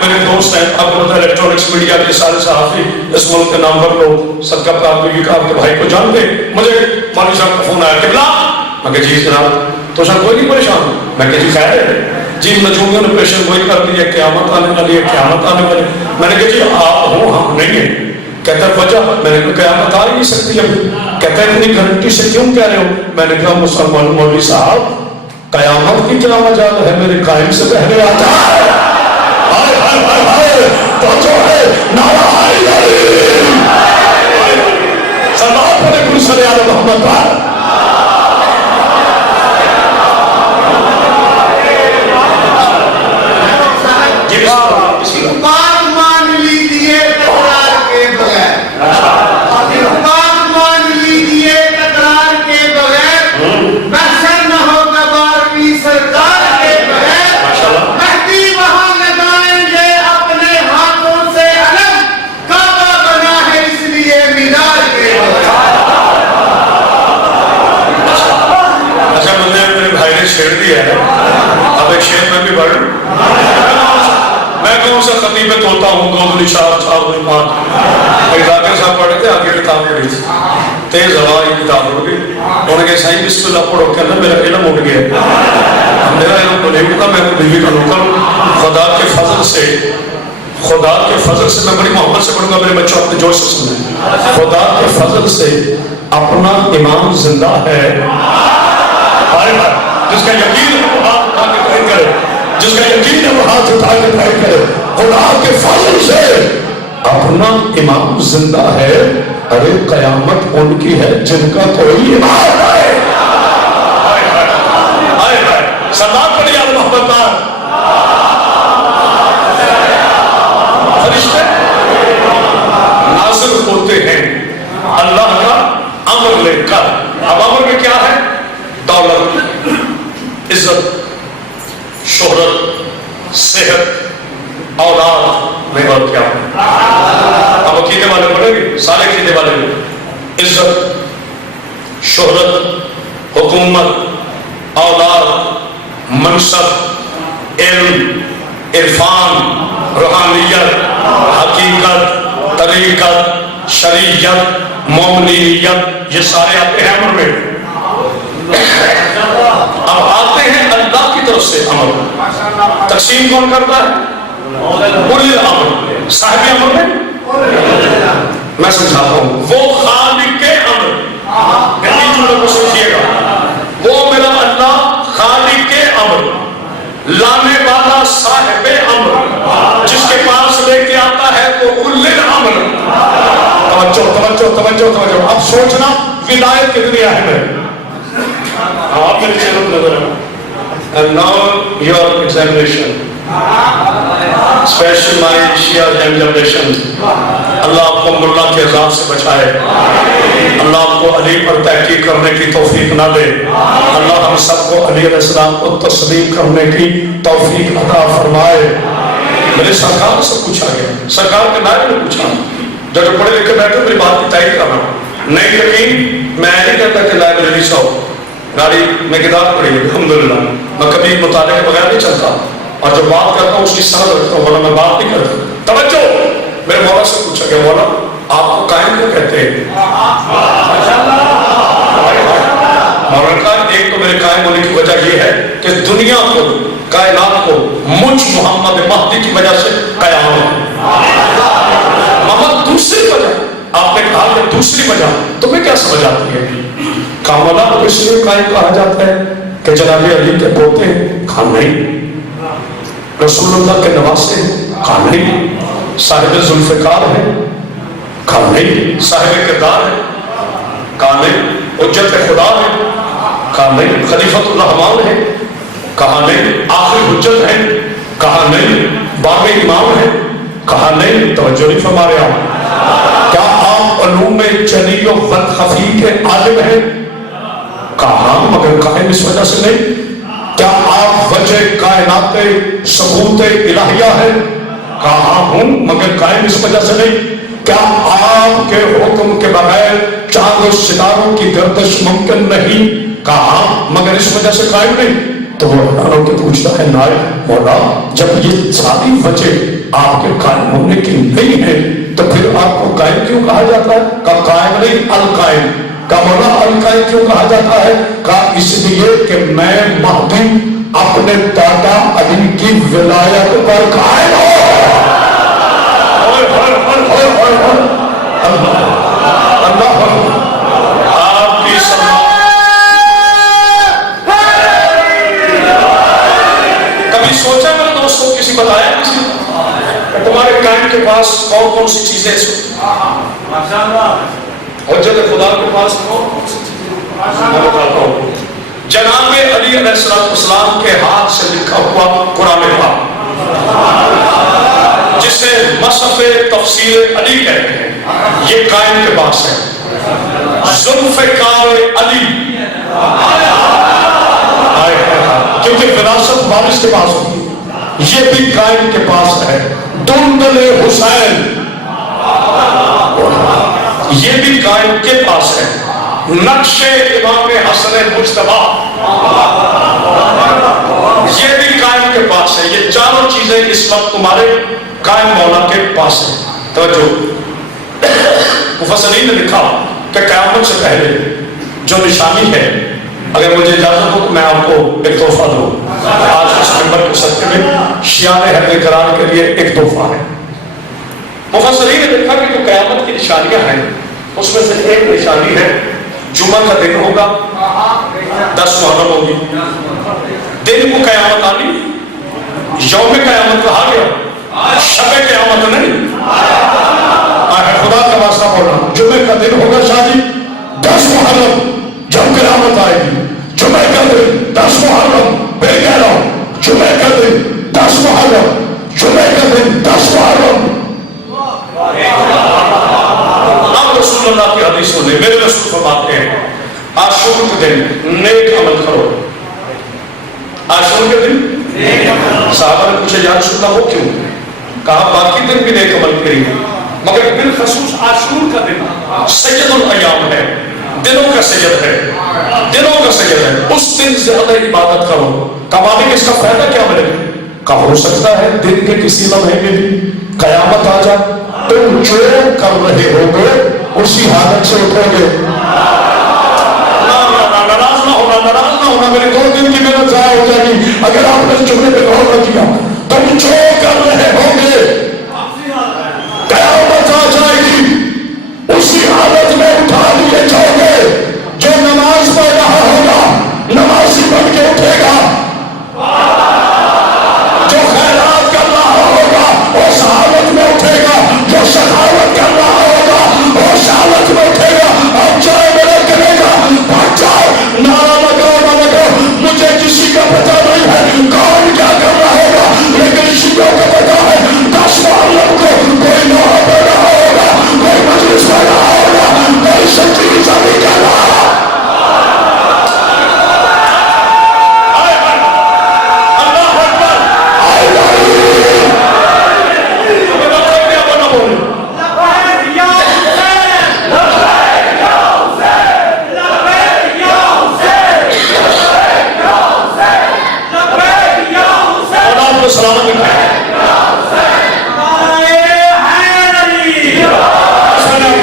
میرے دوست ہیں، آپ کو پتہ ہے الیکٹرانکس میڈیا کے سارے صحافی اس ملک کے نامور لوگ صدقہ پاک آپ کے بھائی کو جانتے. مجھے مولوی صاحب کا فون آیا کہ بلا، میں کہ جی جناب. تو صاحب کوئی نہیں پریشان. میں کہ جی خیر ہے جی، نجومیوں نے پیشن گوئی کر دی ہے قیامت آنے والی ہے، قیامت آنے والی. میں نے کہا جی آپ ہوں ہم نہیں ہیں. کہتا ہے وجہ؟ میں نے کہا قیامت آ ہی نہیں سکتی اب. کہتا ہے اتنی گارنٹی سے کیوں کہہ رہے ہو؟ میں نے کہا مسلمان مولوی صاحب قیامت کی کیا مجال ہے، میرے قائم سے پہلے آتا ہے. تو جو ہے نعرہ سلام علیکم صلی اللہ محمد پر. بات مان لیجیے تکرار کے بغیر، بات مان لیجیے تکرار کے بغیر، محشر نہ ہوگا 12ویں سرکار کے بغیر. مہدی وہاں لگائیں گے اپنے ہاتھوں سے علم، کعبہ بنا ہے اس لیے مینار کے بغیر. اچھا مجھے میرے بھائی نے چھیڑ دیا ہے، اب ایک شعر میں بھی پڑھ. میں کون سا خطیب میں توتا ہوں 2 دنی 4 4 دنی 5. ایک ذاکر صاحب پڑھے تھے، آگے کتاب پڑھی تھی، تیز ہوا یہ کتاب ہو گئی. انہوں نے کہا صحیح بسم اللہ پڑھو، کہنا میرا علم اٹھ گیا. میرا علم تو نہیں اٹھا، میں بیوی کا نوکر ہوں. خدا کے فضل سے میں بڑی محبت سے پڑھوں گا، میرے بچوں اپنے جوش سے سنیں. خدا کے فضل سے اپنا امام زندہ ہے. جس کا یقین ہے وہ ہاتھ اٹھا کے تعین کرے، جس کا یقین ہے وہ ہاتھ اٹھا کے تعین کرے. خدا کے فضل سے اپنا امام زندہ ہے. ارے قیامت ان کی ہے جن کا کوئی امام ہے. سلام پڑھی آل محمد پر. فرشتے نازل ہوتے ہیں اللہ کا امر لے کر. اب امر میں کیا ہے؟ دولت، عزت، شہرت، صحت، اولاد میں اور کیا. اب عقیدے والے پڑھیں گے، سارے عقیدے والے بھی. عزت، شہرت، حکومت، اولاد، منصب، علم، عرفان، روحانیت، حقیقت، طریقت، شریعت، مومنیت، یہ سارے آتے ہیں امر میں. اب آتے ہیں اللہ کی طرف سے امر. تقسیم کون کرتا ہے؟ اولی الامر. صاحب امر میں میں سمجھاتا ہوں، وہ خالق امر. پہلی جملے کو سمجھیے گا، وہ میرا اللہ خالق امر، لانے والا صاحب امر. توجہ اب سوچنا ولایت کتنی اہم ہے. آپ میرے چہرے پر نظر آنا. And now your examination, especially my Shia generation. اللہ آپ کو ملا کے عذاب سے بچائے. اللہ آپ کو علی پر تحقیق کرنے کی توفیق نہ دے. اللہ ہم سب کو علی علیہ السلام کو تسلیم کرنے کی توفیق عطا فرمائے. میرے سرکار سے پوچھا گیا, سرکار کے نائب نے پوچھا, جب پڑھے لکھے بیٹھے میری بات کی تائید کرنا. نہیں یقین میں نہیں کہتا کہ لائبریری سے ہو, گاڑی میں کتاب پڑھی ہے الحمدللہ, میں کبھی مطالعے کے بغیر نہیں چلتا, اور جب بات کرتا ہوں اس کی سند رکھتا ہوں, ورنہ میں بات نہیں کرتا. توجہ, میرے مولا سے پوچھا گیا, مولا آپ کو قائم کیوں کہتے ہیں؟ مولا نے کہا ایک تو میرے قائم ہونے کی وجہ یہ ہے کہ دنیا کو, کائنات کو مجھ محمد مہدی کی وجہ سے قیام ہے. محمد دوسری وجہ, آپ نے کہا کہ دوسری وجہ تمہیں کیا سمجھ آتی ہے؟ کہا مولا کو اس لیے قائم کہا جاتا ہے کہ جناب علی کے پوتے ہیں. کہا نہیں. رسول اللہ کے نواسے ہیں. کہا نہیں. صاحب ذوالفقار ہے. کہا نہیں. صاحب کردار ہے. کہا نہیں. حجت خدا ہے. کہا نہیں. خلیفۃ الرحمان ہے. کہا نہیں. آخری حجت ہے. کہا نہیں. باب امام ہے. کہا نہیں. توجہ نہیں فرما رہے آپ. کیا آپ علوم جلی و خفی کے عالم ہیں؟ کہا مگر قائم اس وجہ سے نہیں. کیا آپ وجہ کائنات ثبوت الہیہ ہے؟ کہا ہوں مگر قائم اس وجہ سے نہیں. کیا آپ کے حکم کے بغیر چاند و ستاروں کی گردش ممکن نہیں؟ کہا مگر اس وجہ سے قائم نہیں. تو وہ حیران کے پوچھتا ہے, نائب مولا جب یہ ساری وجہ آپ کے قائم ہونے کی نہیں ہے تو پھر آپ کو قائم کیوں کہا جاتا ہے؟ کہا قائم نہیں, القائم. کہا مولا القائم کیوں کہا جاتا ہے؟ کہا اس لیے کہ میں مہدی اپنے دادا علی کی ولایت پر قائم ہوں. اللہ آپ کی کبھی سوچا میرے دوستوں, کسی بتایا کسی کہ تمہارے قائم کے پاس کون کون سی چیزیں حجت خدا کے پاس کون کون سی چیزیں؟ میں بتاتا ہوں. جناب علی علیہ السلام کے ہاتھ سے لکھا ہوا قرآن پاک, جسے مصحف تفسیر علی کہتے ہیں, یہ قائم کے پاس ہے. ذوالفقار علی, کیونکہ وراثت وارث کے پاس ہوتی ہے, یہ بھی قائم کے پاس ہے. دندل حسین, یہ بھی قائم کے پاس ہے. نقش امام حسن مجتبی, یہ بھی قائم کے پاس ہے. یہ چاروں چیزیں اس وقت تمہارے قائم مولا کے پاس ہیں. توجہ, مفسرین نے لکھا کہ قیامت سے پہلے جو نشانی ہے, اگر مجھے اجازت ہو تو میں آپ کو ایک تحفہ دوں. آج اس ممبر کے صدقے میں شیعہ حق قرار کے لیے ایک تحفہ ہے. مفسرین نے لکھا کہ جو قیامت کی نشانیاں ہیں اس میں سے ایک نشانی ہے جمعہ کا دن ہوگا, 10 محرم ہوگی. دن کو قیامت آنی, یوم قیامت کہا گیا, شب قیامت نہیں. خدا کا واسطہ بولا, جمعے کا دن ہوگا شاہ جی 10 محرم, جب قیامت آئے گی. جمعے کا دن 10 محرم, میں کہہ رہا ہوں جمعے کا دن 10 محرم, جمعے کا دن 10 محرم. اب رسول اللہ کی حدیث سنیں, میرے رسول فرماتے ہیں عاشور کے دن نیک عمل کرو. عاشور کے دن صحابہ نے پوچھا یا رسول اللہ وہ کیوں؟ کہا باقی دن بھی نیک عمل کریے مگر بالخصوص عاشور کا دن سید الایام ہے, دنوں کا سید ہے, دنوں کا سید ہے. اس دن زیادہ عبادت کرو. کمانے اس کا فائدہ کیا ملے گا؟ کہ ہو سکتا ہے دن کے کسی لمحے میں بھی قیامت آ جائے, تم جو کر رہے ہو گے اسی حالت سے اٹھو گے. ناراض نہ ہونا, میرے 2 دن کی محنت ضائع ہو جائے گی اگر آپ نے جملے پہ غور نہ کیا. تم جو کر رہے ہو گے قیامت آ جائے گی اسی حالت میں اٹھا لیے جاؤ گے. جو نماز پڑھ رہا ہوگا نمازی بن کے اٹھے گا, جو خیرات کر رہا ہوگا اس حالت میں اٹھے گا, جو سخاوت کر رہا ہوگا اس حالت میں اٹھے گا.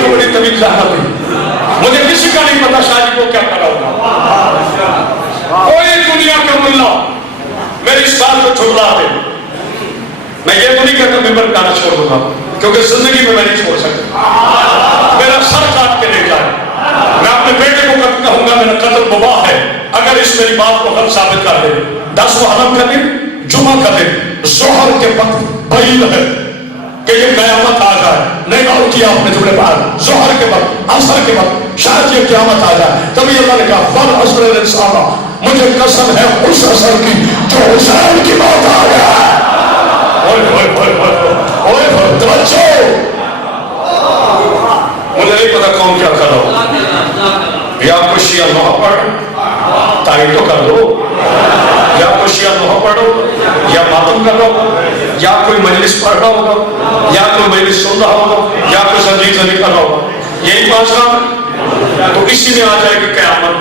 بڑی طویل زحمت ہوئی، مجھے کسی کا نہیں پتا شاہ جی کو کیا کرا ہوگا. کوئی دنیا کا ملا میری اس بات کو ٹھکرا دے، میں یہ تو نہیں کہتا ممبر گانا چھوڑ دوں گا، کیونکہ زندگی میں نہیں چھوڑ سکتا. میرا سر کاٹ کے لے جائے، میں اپنے بیٹے کو کہوں گا میرا قتل مباح ہے اگر اس میری بات کو غلط ثابت کر دے. 10 محرم کا دن، جمعہ کا دن، ظہر کے وقت بعید ہے کہ یہ قیامت آ جائے. نہیں غور کیا آپ نے جملے پر، ظہر کے وقت، عصر کے وقت شاید یہ قیامت آ جائے. تبھی اللہ نے کہا والعصر الانسان، مجھے قسم ہے اس عصر کی جو حسین کی موت آ گیا. توجہ، مجھے نہیں پتا کون کیا کرو، یا کوئی شیعہ نوحہ پڑھ تائید تو کر دو، یا کوئی شیعہ نوحہ پڑھو، یا ماتم کر دو، یا کوئی مجلس پڑھ رہا ہوگا، یا کوئی مجلس سن رہا ہوگا، یا کوئی سنجید زنی کر رہا ہوگا. یہی 5 کام، تو اسی میں آ جائے گی قیامت.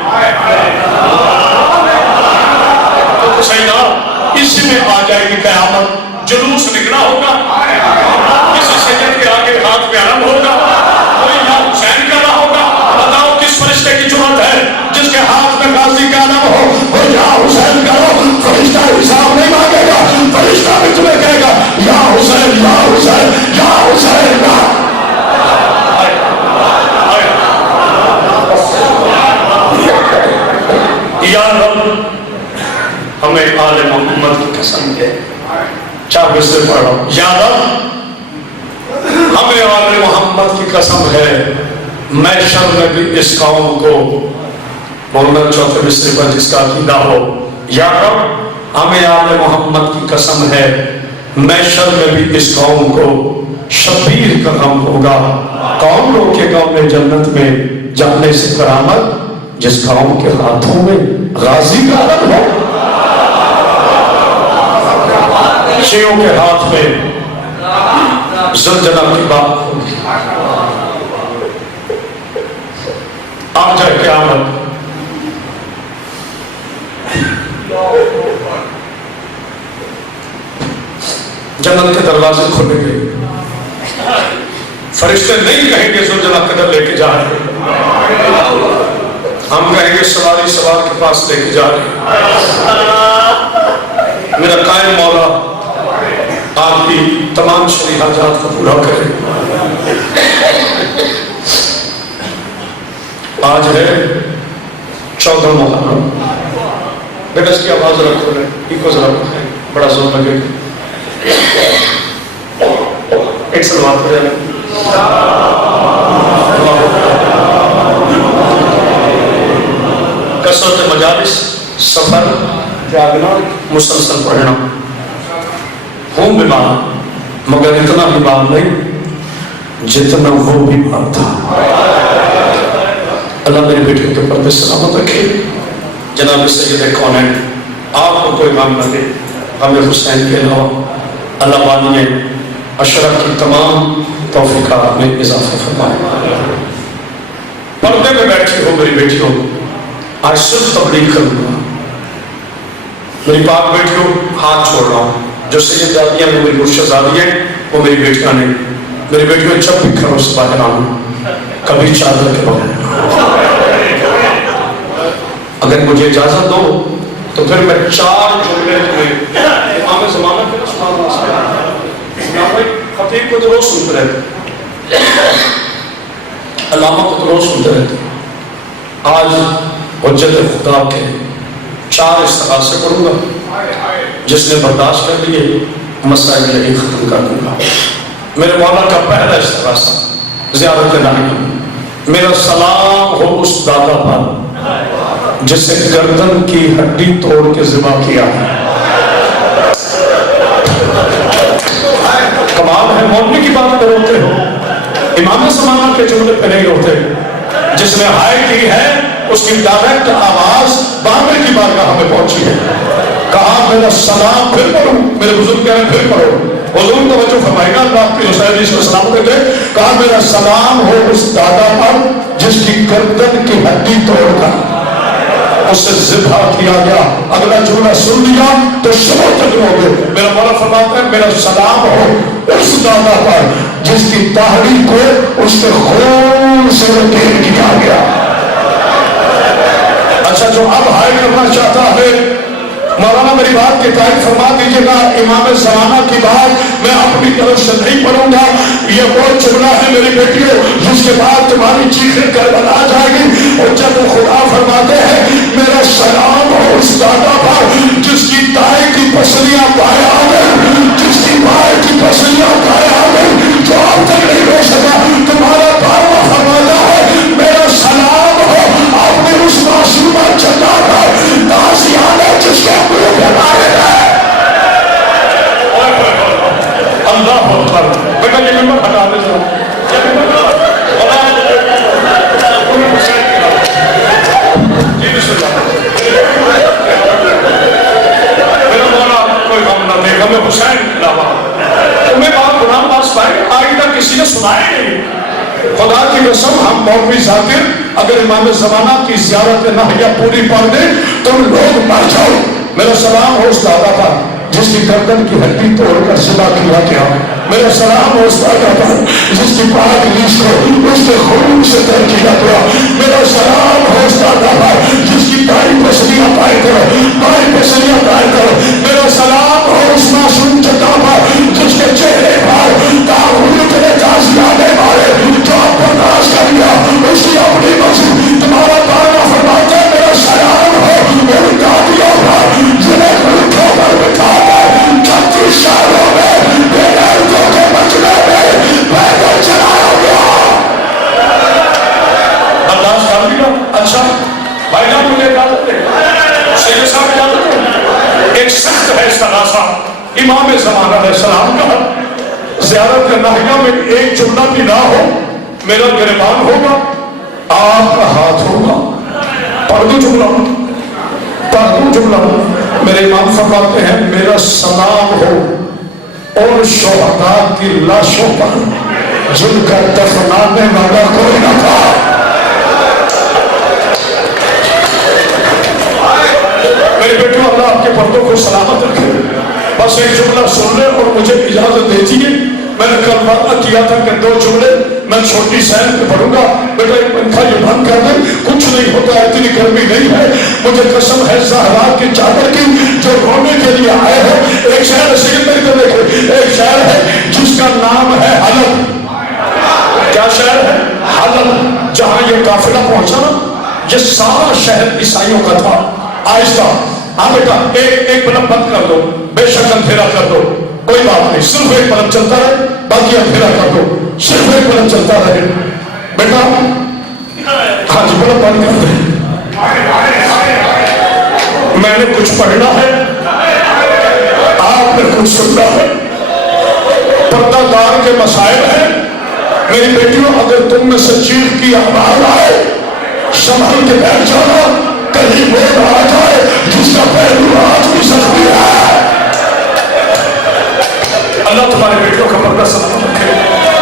تو صحیح نہ، اسی میں آ جائے گی قیامت. جلوس نکلا ہوگا، کسی سید کے آگے ہاتھ پہ علم ہوگا، کوئی یا حسین کا رہا ہوگا. بتاؤ کس فرشتے کی جرات ہے جس کے ہاتھ میں غازی کا علم ہو، وہ یا حسین کرو. فرشتہ حساب نہیں مانگے گا، فرشتہ بھی تمہیں کہے گا یا حسین یا حسین یا حسین یا. یا رب ہمیں آل محمد کی قسم دے. 4 بسر پڑھ رہا ہوں. یا رب ہمیں آل محمد کی قسم ہے، میں شر میں بھی اس قوم کو بولنا 4 بسر پر جس کا عقیدہ ہو. یا رب ہمیں آل محمد کی قسم ہے، میں شر میں بھی اس قوم کو شبیر کا غم ہوگا. کون روکے گا میں جنت میں جانے سے کرامت، جس قوم کے ہاتھوں میں غازی کا علم ہو. شیعوں کے ہاتھ میں زلزلہ کی بات ہوگی. آ جائے قیامت، جنت کے دروازے کھلیں گے. فرشتے نہیں کہیں گے زلزلہ قدر لے کے جا رہے، ہم کہیں گے سواری سوار کے پاس لے کے جا رہے. میرا قائم مولا آپ کی تمام شرعی حاجات کو پورا کرے. آج ہے 14 محرم. بیٹا اس کی آواز رکھو رہے، کو ذرا بڑا زور لگے گا. ایک سلوات پڑھ جائے. کثرت مجالس، سفر، جاگنا، مسلسل پڑھنا. ہوں بیمار مگر اتنا بیمار نہیں جتنا وہ بیمار تھا. اللہ میرے بیٹے کے پردے سلامت رکھے. جناب سید کونین آپ کو کوئی غم نہ دے، ہمیں حسین کے علاوہ اللہ بانی نے اشرف کی تمام توفیقات میں اضافہ فرمائے. پردے میں بیٹھی ہو میری بیٹیوں، آج صرف تبلیغ کروں گا. میری پاک بیٹیوں ہاتھ چھوڑ رہا ہوں. جو سید دادیاں وہ میری مرشدزادی ہیں، وہ میری بیٹیاں نہیں. میری بیٹیوں جب بھی گھروں سے باہر آؤں کبھی چادر کے بغیر. اگر مجھے اجازت دو تو پھر میں 4 جملے تمہیں امام زمانہ کے خطیب کو تو روز سنتے رہتے، علامہ کو تو روز سنتے رہتے. آج حجت خدا کے 4 استغاثے پڑھوں گا. جس نے برداشت کر لیے مسائل یہی ختم کر دوں گا. میرے مولا کا پہلا استغاثہ زیارت الہی. میرا سلام ہو اس دادا پر جسے گردن کی ہڈی توڑ کے ذبح کیا. کمال ہے، مولوی کی بات پہ روتے ہو، امام زمانہ کے جملے پہ نہیں روتے. جس نے ہائے کی ہے اس کی ڈائریکٹ آواز بابے کی بارگاہ میں پہنچی ہے. کہا میرا سلام پھر پڑھو. میرے بزرگ کہہ رہے پھر پڑھو. حضور توجہ فرمائے گا. اللہ کی حسین جس کو سلام دیتے. کہا میرا سلام ہو اس دادا پر جس کی گردن کی ہڈی توڑ کر اسے ذبح کیا گیا. اگلا جملہ سن لیا تو شروع تک رو گے. میرا مولا فرماتا ہے میرا سلام ہو اس دادا پر جس کی داڑھی کو اس کے خون سے رنگین کیا گیا. اچھا جو اب ہائے کرنا چاہتا ہے مولانا میری بات کی تائید فرما دیجیے گا. امام زمانہ کی بات میں اپنی طرف سے نہیں پڑھوں گا. یہ وہ جملہ ہے میری بیٹیوں جس کے بعد تمہاری چیخیں کربلا جائے گی. اور جب خدا فرماتے ہیں میرا سلام ہو اس دادا پر جس کی دائیں کی پسلیاں پایا میں, جس کی بائیں کی پسلیاں پایا میں, جو اب تک نہیں ہو سکا تمہارا بابا فرماتا ہے میرا سلام ہو اپنے اس معصومہ چلا کر تازیانہ جس کے منہ پہ مارے گئے. اللہ اکبر. بیٹا یہ نمبر ہٹا دے ذرا. جی بسم اللہ. میرا مولا کوئی غم نہ دے غم حسین کے علاوہ. تمہیں بات غلام پاس پائے آج تک کسی نے سنایا نہیں. خدا کی قسم ہم مولوی ذاکر اگر امام زمانہ کی زیارت نہیہ پوری پڑھ دیں تم لوگ مر جاؤ. میرا سلام ہو اس دادا پر جس کی گردن کی ہڈی توڑ کر ذبح کیا گیا. میرا سلام ہو اس دادا پر جس کی پاک ریش کو اس کے خون سے تر کیا گیا. میرا سلام ہو اس دادا پر جس کی دائیں پسلیاں پائے کرو, بائیں پسلیاں پائے کرو. میرا سلام ہو اس معصوم جگہ پر جس کے چہرے پر تاغوت نے تازیانے مارے جو آپ برداشت کر لیا اس کی اپنی مرضی. تمہارا بابا فرماتا ہے میرا سلام ہو ان دادیوں پر جنہیں ملکوں پر بٹھا کر 36 شہروں میں بےغیرتوں کے مجمع میں پیدل چلایا گیا. برداشت کر لیا. اچھا بھائی جان مجھے اجازت دے, سید صاحب اجازت دے. ایک سخت ہے اس کا ناسا امام زمانہ علیہ السلام کا زیارت نہیہ میں ایک جملہ بھی نہ ہو میرا گریبان ہوگا, آپ کا ہاتھ ہوگا. پڑھ دو جملہ, پڑھ دو جملہ. میرے امام فرماتے ہیں میرا سلام ہو اور شہداء کی لاشوں پر جن کا دفنانے والا کوئی نہ تھا. میرے بیٹوں اللہ آپ کے پردوں کو سلامت رکھے. بس ایک جملہ سن لے اور مجھے اجازت دیجیے. میں نے کل وعدہ کیا تھا کہ 2 جملے میں چھوٹی سین پہ پڑھوں گا. بیٹا ایک پنکھا یہ بند کر دیں, کچھ نہیں ہوتا, اتنی گرمی نہیں ہے. مجھے قسم ہے زہرا کی چادر کی جو رونے کے لیے آئے ہیں. ایک شہر ہے سیکل میری طرف دیکھیں, ایک شہر ہے جس کا نام ہے حلب. کیا شہر ہے؟ حلب. جہاں یہ قافلہ پہنچا نا یہ سارا شہر عیسائیوں کا تھا. آہستہ ہاں بیٹا ایک بلب بند کر دو, بے شک اندھیرا کر دو, کوئی بات نہیں, صرف ایک بلب چلتا رہے, باقی اندھیرا کر دو, صرف ایک بلب چلتا رہے. بیٹا ہاں جی بلب بند کر دے. میں نے کچھ پڑھنا ہے, آپ نے کچھ سننا ہے. پردہ دار کے مسائل ہیں میری بیٹیوں. اگر تم میں سے چیخ کی آواز آئے سنبھل کے بیٹھ جانا, کہیں وہ آ جائے جس کا پہلو آج بھی سختی ہے. اللہ تمہارے بیٹوں کا پردہ سلامت رکھے.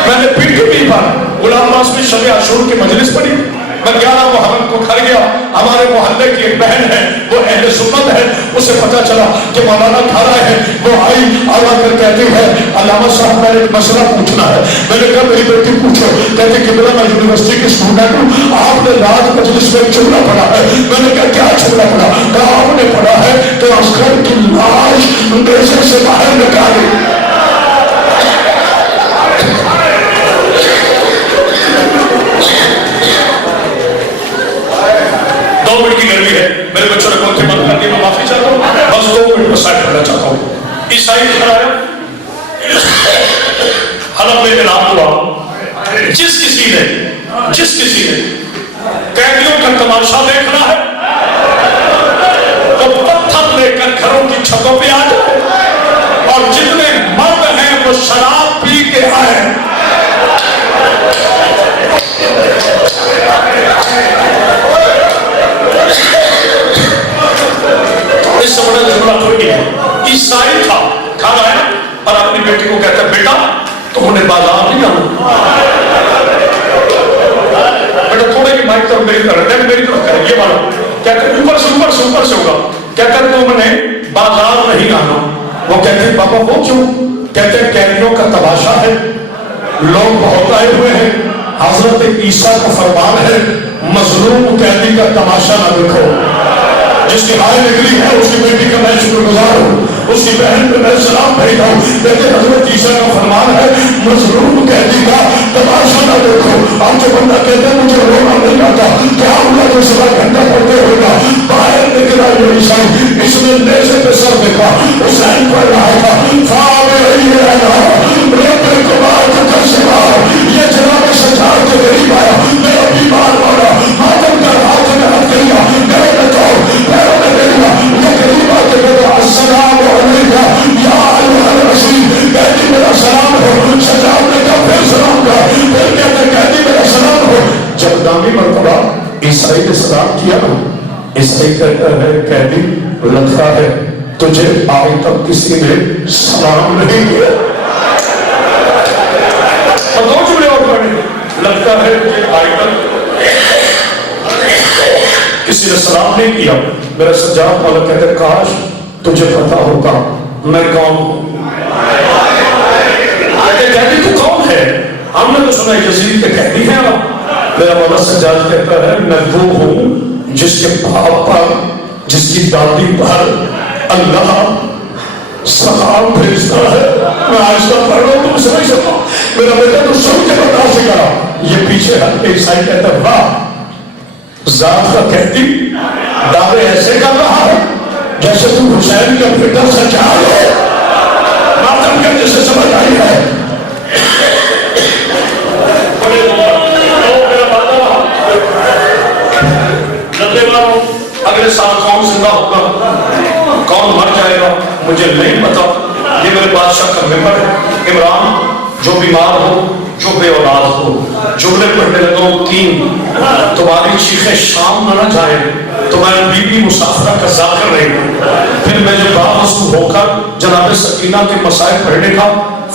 میں نے PTV پر غلام ناصر شب عاشور کی مجلس پڑھی. میں 11 محرم کو گھر گیا. ہمارے محلے کی ایک بہن ہے وہ اہل سنت ہے, اسے پتا چلا کہ مولانا گھر آئے ہیں. وہ آئی آ کر کہتی ہے علامہ صاحب میں ایک مسئلہ پوچھنا ہے. میں نے کہا میری بیٹی پوچھو. کہتی کہ میں یونیورسٹی کی اسٹوڈنٹ ہوں, آپ نے رات مجلس میں جملہ پڑھا ہے. میں نے کہا کیا جملہ پڑھا؟ کہا آپ نے پڑھا ہے کہ اصغر کی لاش اندیشے سے باہر نکالی. کی گرمی ہے میرے بچوں نے کون سے بند کر دی, میں معافی چاہتا ہوں. بس 2 منٹ میں سائڈ کرنا چاہتا ہوں. عیسائی گھر آیا, حلب میں اعلان ہوا جس کسی نے قیدیوں کا تماشا دیکھنا ہے تو پتھر لے کر گھروں کی چھتوں پہ آ جائے, اور جتنے مرد ہیں وہ شراب پی کے آئے. اس سے بڑا جملہ کوئی نہیں ہے. عیسائی تھا, گھر آیا اور اپنی بیٹی کو کہتا ہے بیٹا تم نے بازار نہیں آنا. بیٹا تھوڑے کی مائک طرف میری طرف کریں, یہ مانو کیا کہ اوپر سے ہوگا. کیا کہ تم نے بازار نہیں آنا. وہ کہتے ہیں بابا وہ کیوں؟ کہتے ہیں قیدیوں کا تماشا ہے, لوگ بہت آئے ہوئے ہیں. حضرت عیسیٰ کا فرمان ہے مظلوم قیدی کا تماشا نہ دیکھو. جس کی ہائے نکلی ہے اس کی بیٹی کا میں شکر گزار ہوں, اس کی بہن پہ میں سلام بھیجتا ہوں. لیکن حضرت عیسیٰ کا فرمان ہے مظلوم قیدی کا تماشا نہ دیکھو. آپ جو بندہ کہتے ہیں مجھے رونا نہیں آتا, کیا ہوگا جو 7 گھنٹہ پڑھتے ہوگا, باہر نکلا یہ عیسائی, اس نے نیزے پہ سر دیکھا, حسین پڑھ رہا تھا, یہ جناب سجاد کے قریب آیا, میرا بیمار والا ماتم کر ہاتھ میں ہاتھ کیا, گئے میں تو پیروں میں گریا, یہ قریب آ کے کہتا السلام علیکم یا ایھا الرسول, کہتی میرا سلام ہو. سجاد نے کہا پھر سلام کہا, پھر کہتے کہتی میرا سلام ہو. جب دامی مرتبہ عیسائی نے سلام کیا, عیسائی کہتا ہے قیدی لگتا ہے تجھے آج تک کسی نے سلام نہیں کیا. اور 2 جملے اور پڑھیں, لگتا ہے کہ آج تک کسی نے سلام نہیں کیا. میرا سجاد والا کہتے ہیں کاش تجھے پتا ہوتا میں کون ہوں. قیدی تو کون ہے؟ ہم نے تو سنا یزید کے قیدی ہیں آپ. میرا مولا سجاد کہتا ہے میں وہ ہوں جس کے باپ پر, جس کی دادی پر اللہ سلام بھیجتا ہے. میں آج تک پڑھ رہا ہوں تم سمجھ سکتا ہوں. میرا بیٹا تو سن کے بتا سکا. یہ پیچھے ہٹ کے عیسائی کہتا ہے واہ ذات کا قیدی دعوے ایسے کر رہا ہے جیسے تم حسین کا بیٹا سجاد ہے. ماتم کر جسے سمجھ آئی ہے. اگلے سال کون زندہ ہوگا, کون مر جائے گا مجھے نہیں پتا. یہ میرے بادشاہ کا ممبر ہے. عمران جو بیمار ہو, جو بے اولاد ہو, جملے پڑھنے لگا 3 تمہاری چیخیں شام نہ جائے, تمہاری بیوی مسافرہ کا ذاکر رہے گا. پھر میں جو باوضو ہو کر جناب سکینہ کے مسائل پڑھنے کا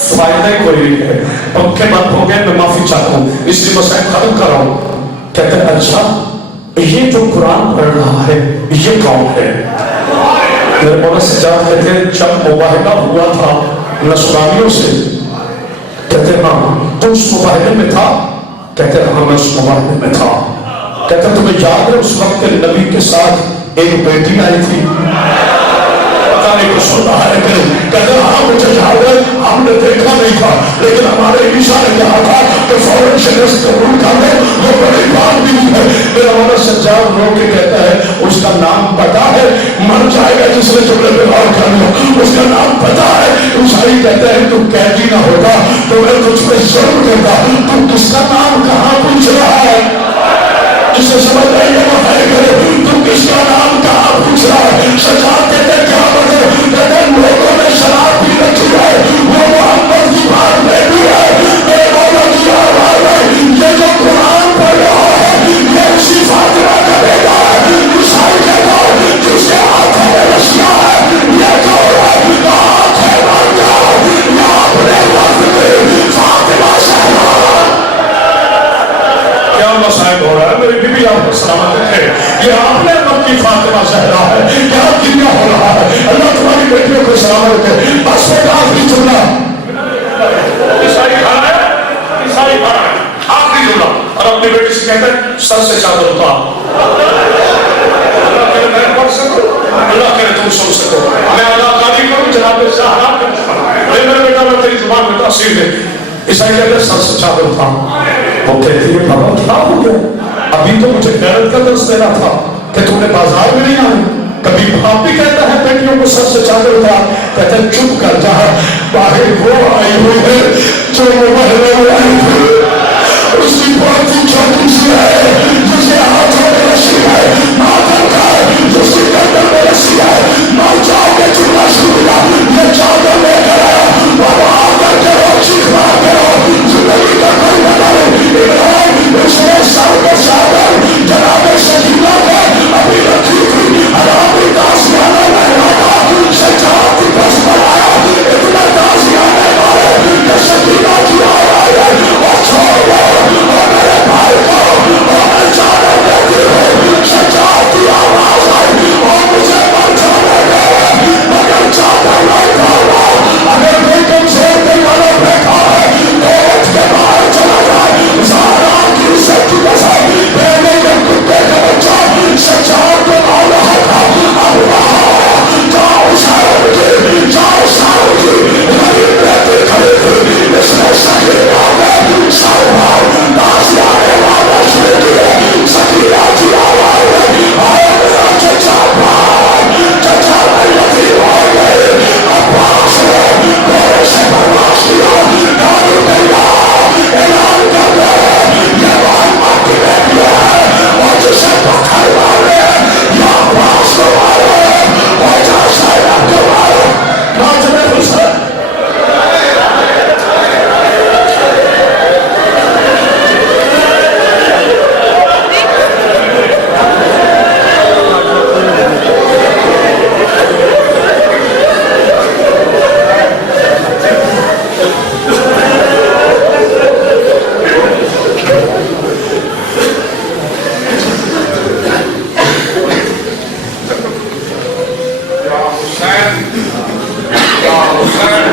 فائدہ کوئی نہیں ہے. پنکھے بند ہو گئے, میں معافی چاہتا ہوں اس لیے مسائل ختم کر رہا ہوں. کہتے ہیں اچھا یہ جو قرآن پڑھ رہا ہے یہ کون ہے؟ میرے مولا سجاد کہتے ہیں جب مباہلہ ہوا تھا نصرانیوں سے, کہتے ہیں ہاں تو اس مباہلے میں تھا, کہتے ہیں ہاں میں اس مباہلے میں تھا. کہتے ہیں تمہیں یاد ہے اس وقت کے نبی کے ساتھ ایک بیٹی آئی تھی, پتہ نہیں کچھ ہوتا ہے کہ کہتے ہیں ہاں مجھے یاد ہے, ہم نے دیکھا نہیں تھا لیکن ہمارے عیسیٰ نے کہا تھا کہ فوراً شکست قبول کر لو, وہ بڑی بات بھی ہے. میرا مولا سجاد رو کے کہتا ہے اس کا نام پتا ہے, مر جائے گا جس نے جملے پہ غور کر لو, اس کا نام پتا ہے. عیسائی کہتا ہے تم قیدی نہ ہوگا تو میں تجھ پہ ظلم کرتا. تم کس کا نام کہاں پوچھ رہا ہے, جسے سمجھ رہے ہیں وہ ہے کرو, تم کس کا نام کہاں پوچھ رہا ہے. سجاد کہتے ہیں کیا بنے, کہتے ہیں لوگوں نے شراب بھی رکھی ہے, وہ محمد کی بات میں بھی ہے. میرے مولا کی آواز ہے یہ جو قرآن پڑھ رہا ہے یہ اسی فاطمہ کا بیٹا ہے. عیسائی کہتا ہے جس کے ہاتھوں میں رسیاں ہے یہ جو ہے ہاتھ ہے مر جاؤ یا اپنے وقت میں فاطمہ زہرا. کیا مسائل ہو رہا ہے میری بیوی آپ کو سلامت ہے, یہ آپ نے رب کی فاطمہ زہرا ہے, کیا دنیا ہو رہا ہے. اللہ تمہاری بیٹیوں کو سلامت ہے. بس ایک آخری جملہ عیسائی کھانا ہے, عیسائی کھانا ہے, آخری جملہ. اور اپنی بیٹی سے کہتا ہے سر سے چادر اتار. اللہ کرے میں پڑھ سکوں, اللہ کرے تم سن سکو, میں اللہ تعالی کروں جناب زہرا کے مشکل میرے بیٹا میں تیری زبان میں تاثیر دے. عیسائی کہتے ہیں سر سے چادر اتار. وہ کہتی ہے بابا کیا ہو گیا, ابھی تو مجھے غیرت کا درس دینا تھا کہ تم نے بازار میں نہیں آئی. کبھی باپ بھی کہتا ہے بیٹیوں کو سر سے چادر اتار, کہتے ہیں چپ کر جا, باہر وہ آئی ہوئی ہے جو مباہلے میں آئی تھی. اس کی بہت ہی چھوٹی سی ہے جسے ہاتھوں میں رسی ہے, ماتم کا ہے جس کی گردن میں رسی ہے. مر جاؤ گے چلنا شروع کیا, یہ چادر لے کر آیا, بابا آ کر کے رو چیخنا کرو, زندگی کا کوئی بتا نہیں. اس نے سر کو چادر جناب سکینہ کو ابھی رکھی تھی, حرامی داسیانہ میں رہا, سجاد کی بس بنایا, اتنا داسیانہ مارے حسین یا حسین